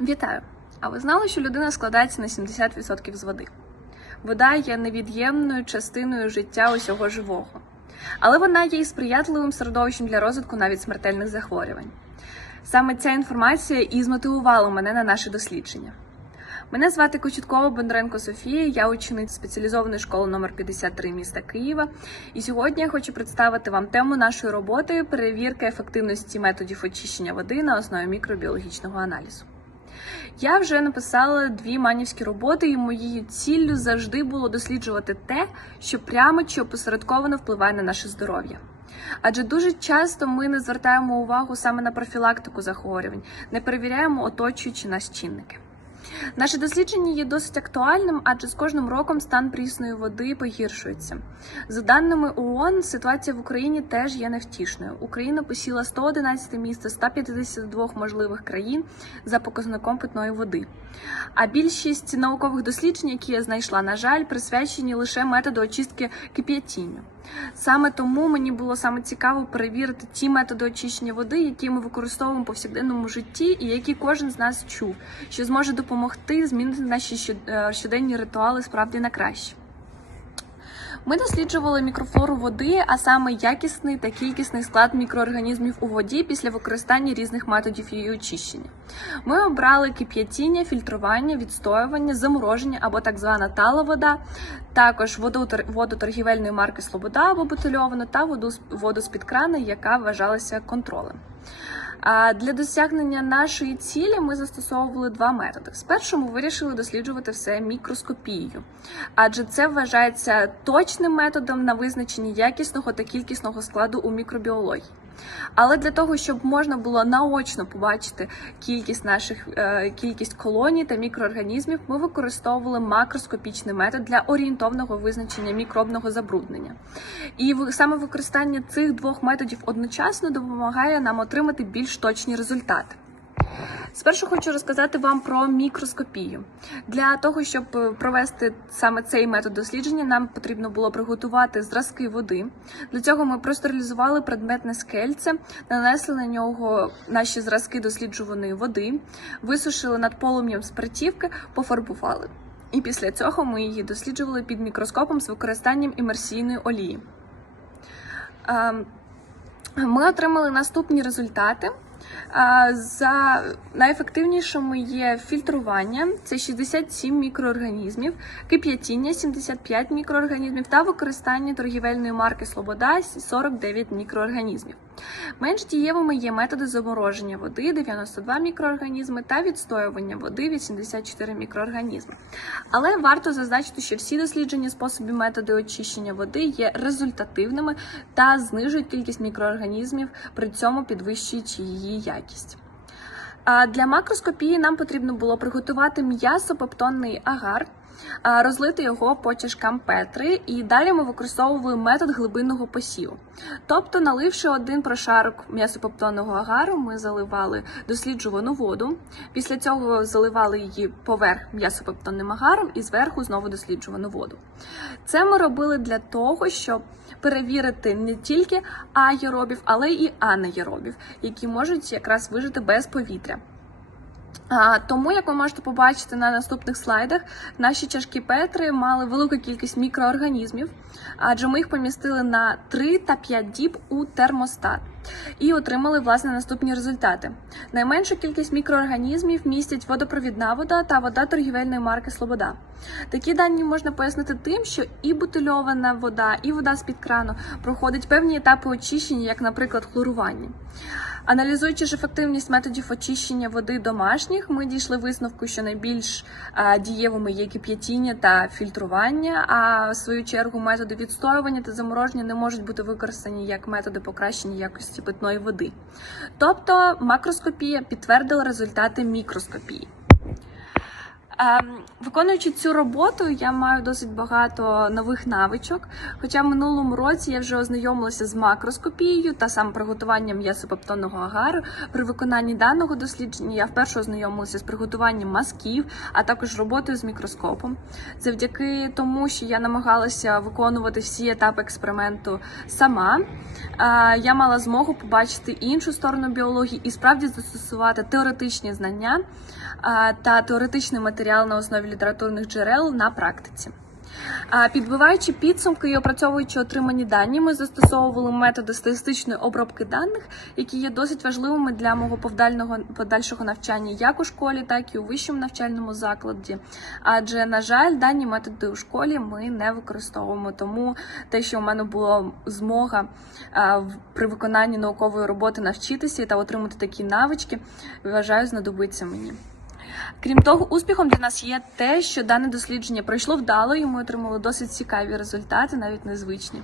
Вітаю! А ви знали, що людина складається на 70% з води? Вода є невід'ємною частиною життя усього живого, але вона є і сприятливим середовищем для розвитку навіть смертельних захворювань. Саме ця інформація і змотивувала мене на наше дослідження. Мене звати Кочеткова Бондаренко Софія, я учениця спеціалізованої школи номер 53 міста Києва. І сьогодні я хочу представити вам тему нашої роботи перевірка ефективності методів очищення води на основі мікробіологічного аналізу. Я вже написала дві манівські роботи, і моєю ціллю завжди було досліджувати те, що прямо чи опосередковано впливає на наше здоров'я. Адже дуже часто ми не звертаємо увагу саме на профілактику захворювань, не перевіряємо оточуючі нас чинники. Наше дослідження є досить актуальним, адже з кожним роком стан прісної води погіршується. За даними ООН, ситуація в Україні теж є невтішною. Україна посіла 111 місце 152 можливих країн за показником питної води. А більшість наукових досліджень, які я знайшла, на жаль, присвячені лише методу очистки кип'ятінню. Саме тому мені було саме цікаво перевірити ті методи очищення води, які ми використовуємо в повсякденному житті, і які кожен з нас чув, що зможе допомогти змінити наші е, щоденні ритуали справді на краще. Ми досліджували мікрофлору води, а саме якісний та кількісний склад мікроорганізмів у воді після використання різних методів її очищення. Ми обрали кип'ятіння, фільтрування, відстоювання, замороження або так звана тала вода, також воду, воду торгівельної марки Слобода або бутильовану та воду, з- воду з-під крана, яка вважалася контролем. Для досягнення нашої цілі ми застосовували два методи. Спершу ми вирішили досліджувати все мікроскопією, адже це вважається точним методом на визначення якісного та кількісного складу у мікробіології. Але для того, щоб можна було наочно побачити кількість наших е, кількість колоній та мікроорганізмів, ми використовували макроскопічний метод для орієнтовного визначення мікробного забруднення. І саме використання цих двох методів одночасно допомагає нам отримати більш точні результати. Спершу хочу розказати вам про мікроскопію. Для того, щоб е, провести саме цей метод дослідження, нам потрібно було приготувати зразки води. Для цього ми простерилізували предметне скельце, нанесли на нього наші зразки досліджуваної води, висушили над полум'ям спиртівки, пофарбували. І після цього ми її досліджували під мікроскопом з використанням імерсійної олії. Ем, Ми отримали наступні результати. За найефективнішими є фільтрування це 67 мікроорганізмів, кип'ятіння 75 мікроорганізмів та використання торгівельної марки Слобода 49 мікроорганізмів. Менш дієвими є методи замороження води 92 мікроорганізми та відстоювання води 84 мікроорганізми. Але варто зазначити, що всі досліджені способи методи очищення води є результативними та знижують кількість мікроорганізмів, при цьому підвищуючи її якість. Для макроскопії нам потрібно було приготувати м'ясо-пептонний агар, а, розлити його по чашкам Петри, і далі ми використовували метод глибинного посіву. Тобто, наливши один прошарок м'ясопептонного агару, ми заливали досліджувану воду. Після цього заливали її поверх м'ясопептонним агаром і зверху знову досліджувану воду. Це ми робили для того, щоб перевірити не тільки аєробів, але і анаєробів, які можуть якраз вижити без повітря. Тому, як ви можете побачити на наступних слайдах, наші чашки Петри мали велику кількість мікроорганізмів, адже ми їх помістили на 3 та 5 діб у термостат і отримали власне наступні результати. Найменшу кількість мікроорганізмів містять водопровідна вода та вода торгівельної марки Слобода. Такі дані можна пояснити тим, що і бутильована вода, і вода з-під крану проходить певні етапи очищення, як, наприклад, хлорування. Аналізуючи ж ефективність методів очищення води домашніх, ми дійшли висновку, що найбільш дієвими є кип'ятіння та фільтрування. А в свою чергу методи відстоювання та замороження не можуть бути використані як методи покращення якості питної води. Тобто макроскопія підтвердила результати мікроскопії. Ем, Виконуючи цю роботу, я маю досить багато нових навичок. Хоча в минулому році я вже ознайомилася з макроскопією та саме приготуванням м'ясопептонного агару. При виконанні даного дослідження я вперше ознайомилася з приготуванням мазків, а також роботою з мікроскопом. Завдяки тому, що я намагалася виконувати всі етапи експерименту сама, е, я мала змогу побачити іншу сторону біології і справді застосувати теоретичні знання та теоретичний матеріал на основі літературних джерел на практиці. Підбиваючи підсумки і опрацьовуючи отримані дані, ми застосовували методи статистичної обробки даних, які є досить важливими для мого подальшого навчання як у школі, так і у вищому навчальному закладі. Адже, на жаль, дані методи у школі ми не використовуємо. Тому те, що у мене була змога при виконанні наукової роботи навчитися та отримати такі навички, вважаю, знадобиться мені. Крім того, успіхом для нас є те, що дане дослідження пройшло вдало, і ми отримали досить цікаві результати, навіть незвичні.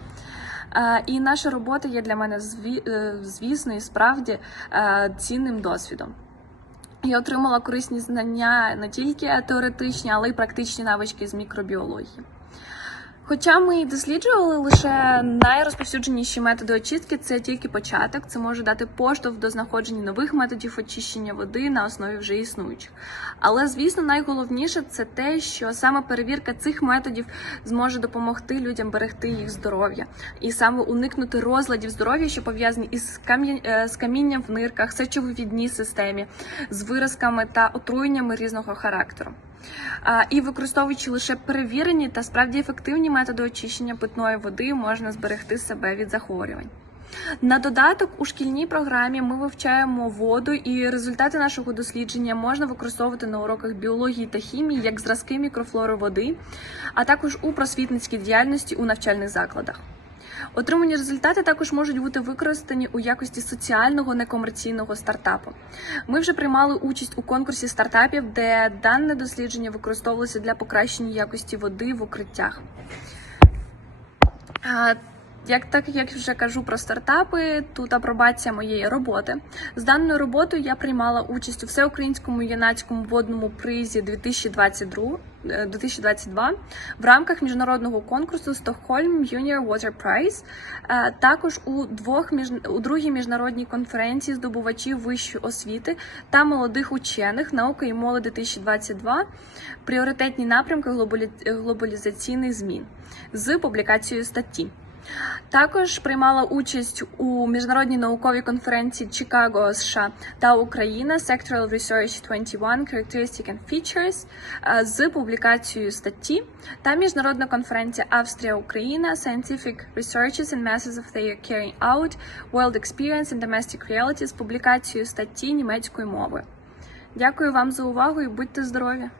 Е, І наша робота є для мене е, звісно і справді е, цінним досвідом. Я отримала корисні знання не тільки теоретичні, але й практичні навички з мікробіології. Хоча ми досліджували лише найрозповсюдженіші методи очистки, це тільки початок. Це може дати поштовх до знаходження нових методів очищення води на основі вже існуючих. Але звісно, найголовніше це те, що саме перевірка цих методів зможе допомогти людям берегти їх здоров'я і саме уникнути розладів здоров'я, що пов'язані із е, з камінням в нирках, сечовивідній системі, з виразками та отруєннями різного характеру. І використовуючи лише перевірені та справді ефективні методи очищення питної води, можна зберегти себе від захворювань. На додаток у шкільній програмі ми вивчаємо воду, і результати нашого дослідження можна використовувати на уроках біології та хімії як зразки мікрофлори води, а також у просвітницькій діяльності у навчальних закладах. Отримані результати також можуть бути використані у якості соціального некомерційного стартапу. Ми вже приймали участь у конкурсі стартапів, де дане дослідження використовувалося для покращення якості води в укриттях. Як так як вже кажу про стартапи, тут апробація моєї роботи. З даною роботою я приймала участь у всеукраїнському юнацькому водному призі 2022, е, 2022 в рамках міжнародного конкурсу Stockholm Junior Water Prize, е, також у двох у другій міжнародній конференції здобувачів вищої освіти та молодих учених наука і молодь 2022 пріоритетні напрямки глобалі... глобалізаційних змін з публікацією статті. Також приймала участь у міжнародній науковій конференції Чикаго США та Україна Sectoral Research 21 Characteristic and Features е, з публікацією статті та міжнародна конференція Австрія-Україна Scientific Researches and Methods of their Carrying Out World Experience and Domestic Reality з публікацією статті німецькою мовою. Дякую вам за увагу і будьте здорові!